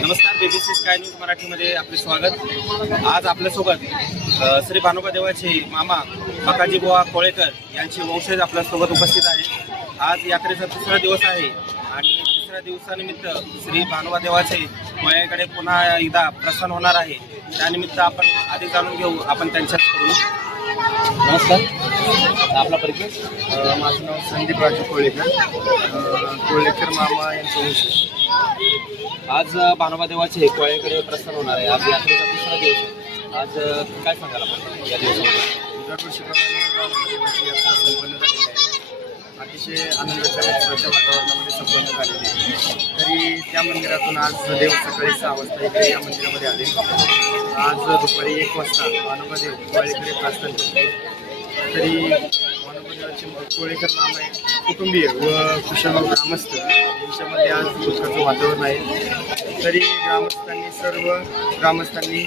नमस्कार, BBC sky news मराठीमध्ये आपले स्वागत। आज आपल्यासोबत श्री भानोबा देवाचे मामा बकाजी बुवा कोळेकर यांचे वंशज आपल्यासोबत उपस्थित आहे। आज यात्रेचा तिसरा दिवस आहे आणि तिसऱ्या दिवसानिमित्त श्री भानोबा देवाचे कोळेकडे पुन्हा एकदा प्रस्थान होणार आहे। त्यानिमित्त आपण अधिक जाणून घेऊ आपण त्यांच्याकडून। नमस्कार, आपला परिचय? माझं नाव संदीप राजू कोळेकर, कोळेकर मामा यांचं वंशज। आज भानोबा देवाचे कोळेकडे प्रस्थान होणार आहे। आज यात्रेचा तिसरा दिवस आहे। आज काय सांगाल आपण या दिवसामध्ये? दरवर्षीप्रमाणे देवाची यात्रा संपन्न झालेली आहे। अतिशय आनंदाच्या उत्सवाच्या वातावरणामध्ये संपन्न झालेली आहे। तरी त्या मंदिरातून आज देव सकाळी 6 वाजता इकडे या मंदिरामध्ये आले। आज दुपारी 1 वाजता भानोबा देव कोळेकडे प्रस्थान करते। तरी भानोबा देवाचे कोळेकर मामा कुटुंबीय व कुशलगाव ग्रामस्थ यांच्यामध्ये आज दुःखाचं वातावरण आहे। तरी सर्व ग्रामस्थांनी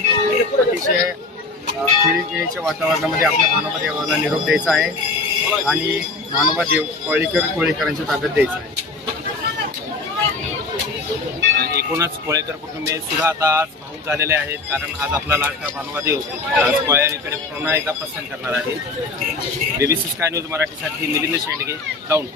अतिशय खेळीखेळीच्या वातावरणामध्ये आपल्या भानोबा देवाला निरोप द्यायचा आहे आणि भानोबा देव कोळेकरांच्या ताब्यात द्यायचा आहे। एकूणच कोळेकर कुटुंबीय सुद्धा आता आज भावूक झालेले आहेत, कारण आज आपला लाडका भानोबा देव आज कोळेकडे पुन्हा एकदा प्रस्थान करणार आहे। BBC स्काय न्यूज मराठीसाठी मिलिंद शेंडगे, दौंड।